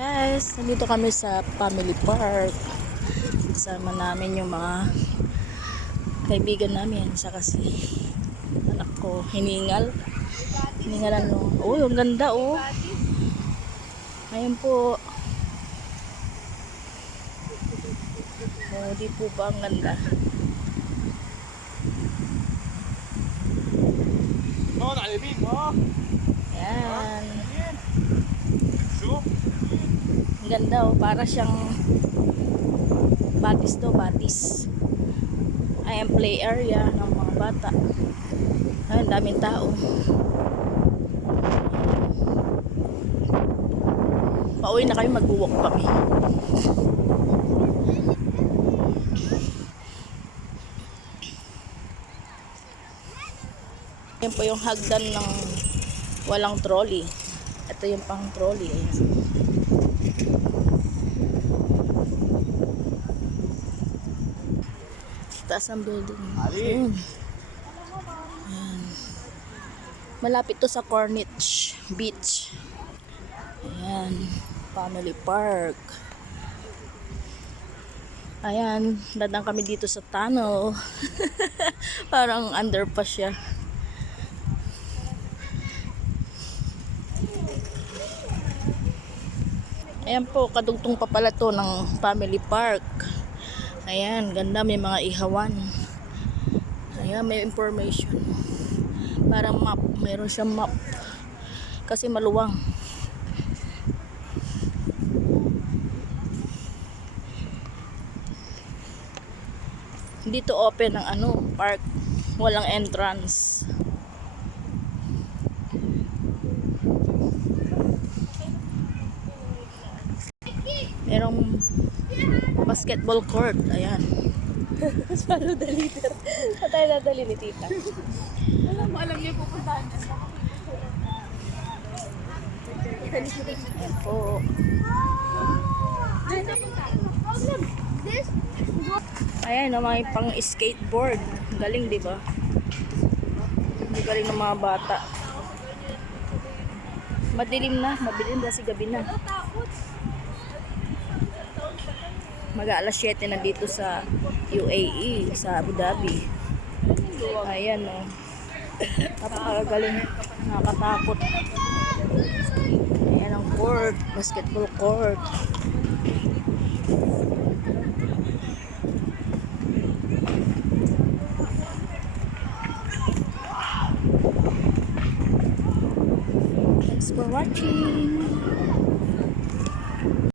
Guys, nandito kami sa family park. Kasama namin yung mga kaibigan namin. Saka si anak ko, hiningal. Hiningal ano. Oh, ang ganda oh. Ayun po. Oh, di po ba ang ganda? Oh, nakalibig, oh. Yan. Ang ganda oh, para siyang batis to, batis. Ay, ang play area ng mga bata. Ayun, daming tao. Pauwi na kayo, mag-walk kami. Yan po yung hagdan ng walang trolley. Ito yung pang trolley. Ayan. Taas ang building. Ayan. Ayan. Malapit to sa Corniche Beach. Ayan. Family Park. Ayan. Dadang kami dito sa tunnel. Parang underpass siya. Ayan po, kadugtong pa pala to ng family park. Ayan, ganda, may mga ihawan. Ayan, may information. Parang map, mayroon siyang map. Kasi maluwang. Dito open ang ano, park. Walang entrance. Merong basketball court. Ayan. Follow the leader. Saan tayo dadali ni tita? Alam niyo pupuntahan niya. Ayan po. Ayan, may pang skateboard. Galing, di ba? Galing ng mga bata. Madilim na kasi gabi na. Mag-aalas 7 na dito sa UAE, sa Abu Dhabi. Ayan o. Napakagaling. Nakakatakot. Ayan ang court. Basketball court. Thanks for watching.